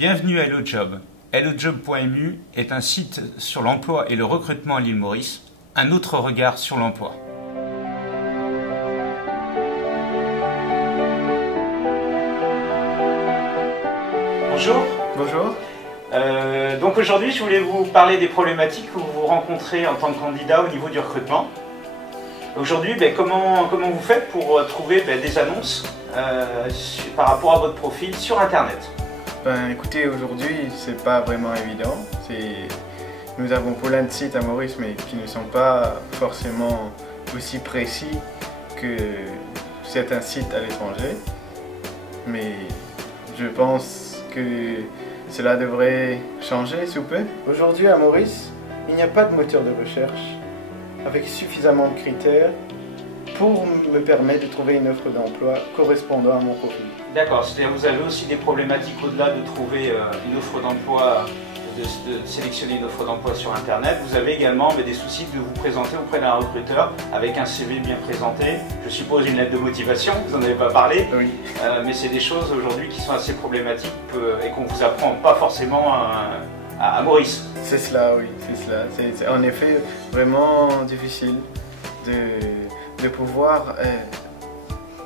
Bienvenue à HelloJob. HelloJob.mu est un site sur l'emploi et le recrutement à l'île Maurice, un autre regard sur l'emploi. Bonjour. Bonjour. Donc aujourd'hui, je voulais vous parler des problématiques que vous rencontrez en tant que candidat au niveau du recrutement. Aujourd'hui, comment vous faites pour trouver des annonces par rapport à votre profil sur Internet? Écoutez, aujourd'hui, c'est pas vraiment évident. Nous avons plein de sites à Maurice, mais qui ne sont pas forcément aussi précis que certains sites à l'étranger. Mais je pense que cela devrait changer sous peu. Aujourd'hui, à Maurice, il n'y a pas de moteur de recherche avec suffisamment de critères pour me permettre de trouver une offre d'emploi correspondant à mon profil. D'accord, c'est-à-dire que vous avez aussi des problématiques au-delà de trouver une offre d'emploi, de sélectionner une offre d'emploi sur Internet. Vous avez également des soucis de vous présenter auprès d'un recruteur avec un CV bien présenté. Je suppose une lettre de motivation, vous n'en avez pas parlé. Oui. Mais c'est des choses aujourd'hui qui sont assez problématiques et qu'on ne vous apprend pas forcément à Maurice. C'est cela, oui, c'est cela. C'est en effet vraiment difficile de pouvoir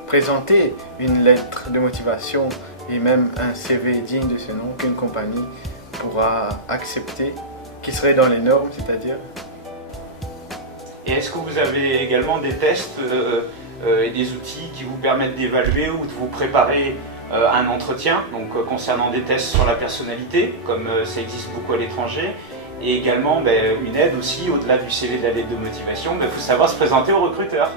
présenter une lettre de motivation et même un CV digne de ce nom qu'une compagnie pourra accepter, qui serait dans les normes, c'est-à-dire. Et est-ce que vous avez également des tests et des outils qui vous permettent d'évaluer ou de vous préparer un entretien, donc concernant des tests sur la personnalité, comme ça existe beaucoup à l'étranger, et également une aide aussi, au-delà du CV de la lettre de motivation, il faut savoir se présenter au recruteur.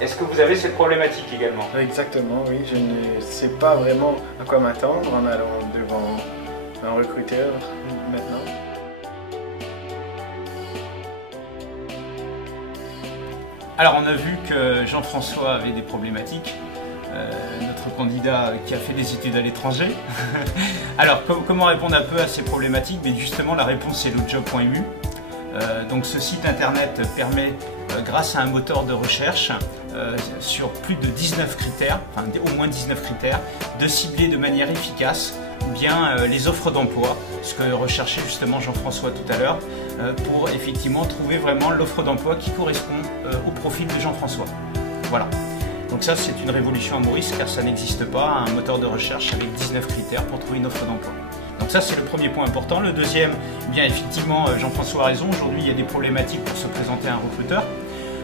Est-ce que vous avez cette problématique également? Exactement, oui. Je ne sais pas vraiment à quoi m'attendre en allant devant un recruteur maintenant. Alors on a vu que Jean-François avait des problématiques, notre candidat qui a fait des études à l'étranger. Alors comment répondre un peu à ces problématiques? Mais justement la réponse c'est HelloJob.mu. Donc ce site internet permet, grâce à un moteur de recherche, sur plus de 19 critères, enfin au moins 19 critères, de cibler de manière efficace les offres d'emploi, ce que recherchait justement Jean-François tout à l'heure, pour effectivement trouver vraiment l'offre d'emploi qui correspond au profil de Jean-François. Voilà. Donc ça c'est une révolution à Maurice car ça n'existe pas, un moteur de recherche avec 19 critères pour trouver une offre d'emploi. Donc ça c'est le premier point important. Le deuxième, bien effectivement Jean-François a raison, aujourd'hui il y a des problématiques pour se présenter à un recruteur.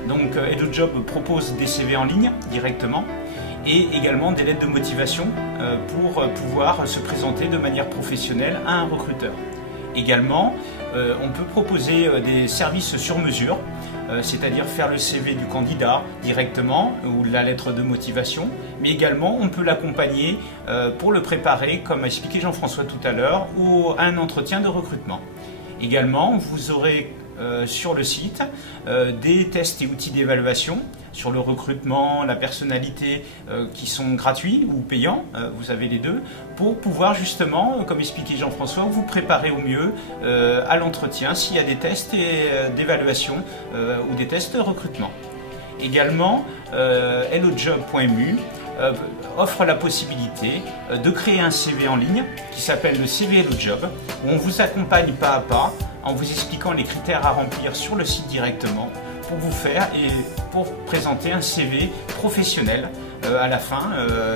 Donc HelloJob propose des CV en ligne directement et également des lettres de motivation pour pouvoir se présenter de manière professionnelle à un recruteur. Également, on peut proposer des services sur mesure, c'est-à-dire faire le CV du candidat directement ou la lettre de motivation, mais également on peut l'accompagner pour le préparer, comme a expliqué Jean-François tout à l'heure, à un entretien de recrutement. Également, vous aurez sur le site des tests et outils d'évaluation sur le recrutement, la personnalité qui sont gratuits ou payants, vous avez les deux, pour pouvoir justement, comme expliqué Jean-François, vous préparer au mieux à l'entretien s'il y a des tests d'évaluation ou des tests de recrutement. Également, HelloJob.mu offre la possibilité de créer un CV en ligne qui s'appelle le CV HelloJob, où on vous accompagne pas à pas en vous expliquant les critères à remplir sur le site directement pour vous faire et pour présenter un CV professionnel à la fin.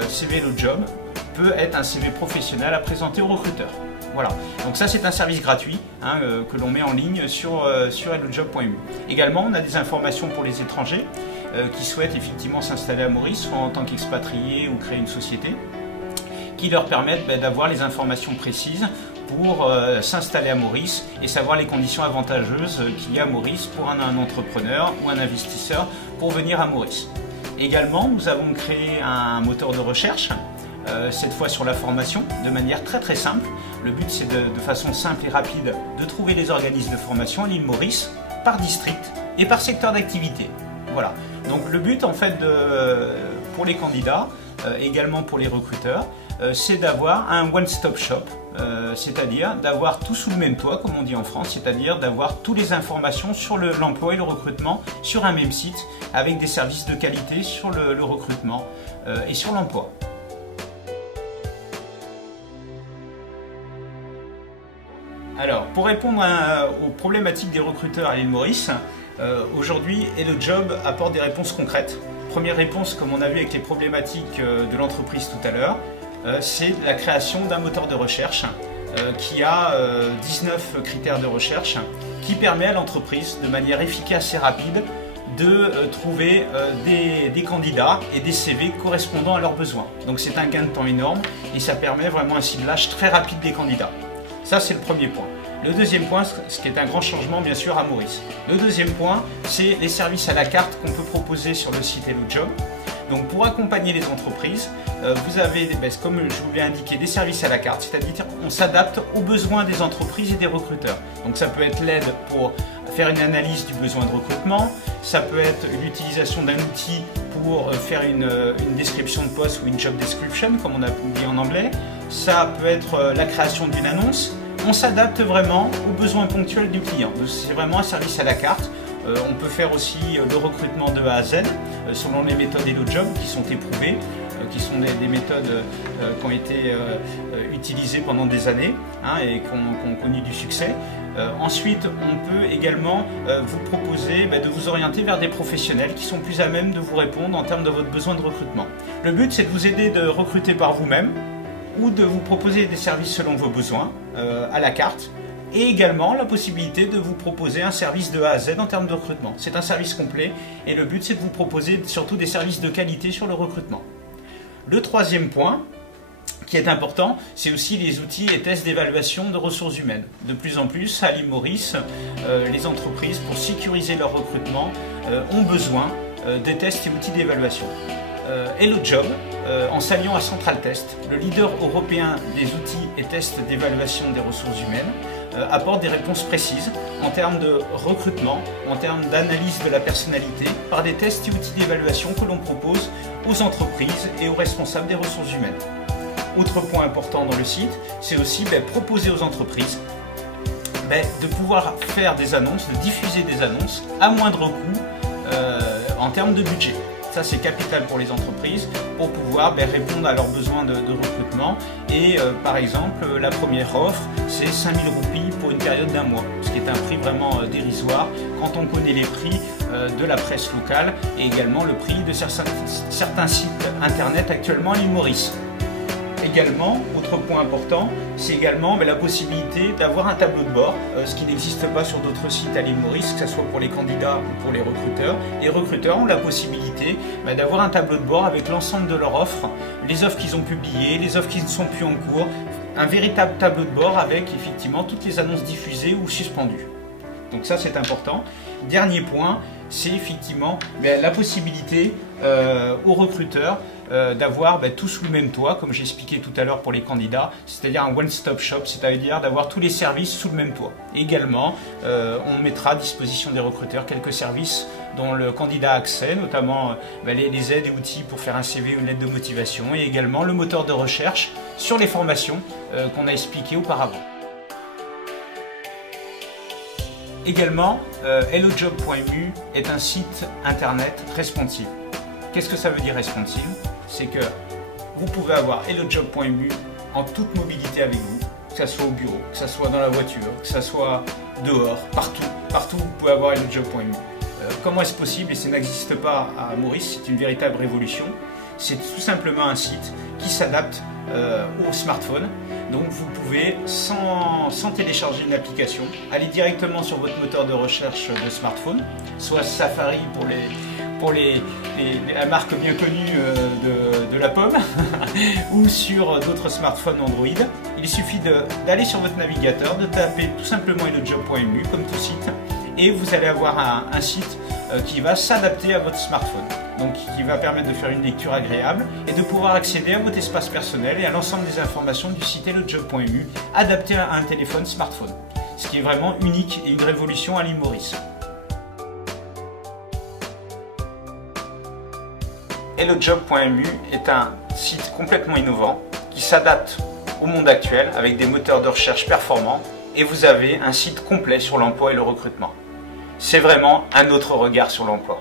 CV HelloJob peut être un CV professionnel à présenter au recruteur. Voilà, donc ça c'est un service gratuit que l'on met en ligne sur HelloJob.mu. Également, on a des informations pour les étrangers qui souhaitent effectivement s'installer à Maurice, soit en tant qu'expatriés ou créer une société, qui leur permettent d'avoir les informations précises pour s'installer à Maurice et savoir les conditions avantageuses qu'il y a à Maurice pour un entrepreneur ou un investisseur pour venir à Maurice. Également, nous avons créé un moteur de recherche, cette fois sur la formation, de manière très simple. Le but c'est de façon simple et rapide de trouver les organismes de formation à l'île Maurice par district et par secteur d'activité. Voilà. Donc le but en fait pour les candidats, également pour les recruteurs, c'est d'avoir un one-stop shop, c'est-à-dire d'avoir tout sous le même toit, comme on dit en France, c'est-à-dire d'avoir toutes les informations sur l'emploi et le recrutement sur un même site, avec des services de qualité sur le recrutement et sur l'emploi. Alors, pour répondre aux problématiques des recruteurs à l'île Maurice, aujourd'hui, HelloJob apporte des réponses concrètes. Première réponse, comme on a vu avec les problématiques de l'entreprise tout à l'heure, c'est la création d'un moteur de recherche qui a 19 critères de recherche qui permet à l'entreprise, de manière efficace et rapide, de trouver des candidats et des CV correspondant à leurs besoins. Donc c'est un gain de temps énorme et ça permet vraiment un ciblage très rapide des candidats. Ça, c'est le premier point. Le deuxième point, ce qui est un grand changement bien sûr à Maurice. Le deuxième point, c'est les services à la carte qu'on peut proposer sur le site HelloJob. Donc pour accompagner les entreprises, vous avez, comme je vous l'ai indiqué, des services à la carte, c'est-à-dire qu'on s'adapte aux besoins des entreprises et des recruteurs. Donc ça peut être l'aide pour faire une analyse du besoin de recrutement, ça peut être l'utilisation d'un outil pour faire une description de poste ou une job description, comme on a dit en anglais, ça peut être la création d'une annonce. On s'adapte vraiment aux besoins ponctuels du client. C'est vraiment un service à la carte. On peut faire aussi le recrutement de A à Z selon les méthodes HelloJob qui sont éprouvées, qui sont des méthodes qui ont été utilisées pendant des années et qui ont connu du succès. Ensuite, on peut également vous proposer de vous orienter vers des professionnels qui sont plus à même de vous répondre en termes de votre besoin de recrutement. Le but, c'est de vous aider de recruter par vous-même ou de vous proposer des services selon vos besoins à la carte. Et également la possibilité de vous proposer un service de A à Z en termes de recrutement. C'est un service complet et le but c'est de vous proposer surtout des services de qualité sur le recrutement. Le troisième point qui est important, c'est aussi les outils et tests d'évaluation de ressources humaines. De plus en plus, à l'île Maurice, les entreprises, pour sécuriser leur recrutement, ont besoin de tests et outils d'évaluation. HelloJob, en s'alliant à Central Test, le leader européen des outils et tests d'évaluation des ressources humaines, apporte des réponses précises en termes de recrutement, en termes d'analyse de la personnalité, par des tests et outils d'évaluation que l'on propose aux entreprises et aux responsables des ressources humaines. Autre point important dans le site, c'est aussi proposer aux entreprises de pouvoir faire des annonces, de diffuser des annonces à moindre coût en termes de budget. Ça, c'est capital pour les entreprises pour pouvoir répondre à leurs besoins de recrutement. Et par exemple, la première offre, c'est 5 000 roupies pour une période d'un mois, ce qui est un prix vraiment dérisoire quand on connaît les prix de la presse locale et également le prix de certains sites internet actuellement à l'île Maurice. Également, autre point important, c'est également la possibilité d'avoir un tableau de bord, ce qui n'existe pas sur d'autres sites à l'île Maurice, que ce soit pour les candidats ou pour les recruteurs. Les recruteurs ont la possibilité d'avoir un tableau de bord avec l'ensemble de leurs offres, les offres qu'ils ont publiées, les offres qui ne sont plus en cours, un véritable tableau de bord avec effectivement toutes les annonces diffusées ou suspendues. Donc ça, c'est important. Dernier point, c'est effectivement la possibilité aux recruteurs d'avoir tout sous le même toit, comme j'expliquais tout à l'heure pour les candidats, c'est-à-dire un one-stop shop, c'est-à-dire d'avoir tous les services sous le même toit. Et également, on mettra à disposition des recruteurs quelques services dont le candidat a accès, notamment les aides et outils pour faire un CV ou une lettre de motivation, et également le moteur de recherche sur les formations qu'on a expliquées auparavant. Également, HelloJob.mu est un site internet responsive. Qu'est-ce que ça veut dire responsive? C'est que vous pouvez avoir HelloJob.mu en toute mobilité avec vous, que ce soit au bureau, que ce soit dans la voiture, que ce soit dehors, partout vous pouvez avoir HelloJob.mu. Comment est-ce possible? Et ça n'existe pas à Maurice, c'est une véritable révolution. C'est tout simplement un site qui s'adapte au smartphone. Donc vous pouvez, sans télécharger une application, aller directement sur votre moteur de recherche de smartphone, soit Safari pour la marque bien connue de la pomme, ou sur d'autres smartphones Android. Il suffit d'aller sur votre navigateur, de taper tout simplement HelloJob.mu comme tout site, et vous allez avoir un site qui va s'adapter à votre smartphone, donc qui va permettre de faire une lecture agréable et de pouvoir accéder à votre espace personnel et à l'ensemble des informations du site HelloJob.mu adapté à un téléphone smartphone, ce qui est vraiment unique et une révolution à l'île Maurice. HelloJob.mu est un site complètement innovant qui s'adapte au monde actuel avec des moteurs de recherche performants, et vous avez un site complet sur l'emploi et le recrutement. C'est vraiment un autre regard sur l'emploi.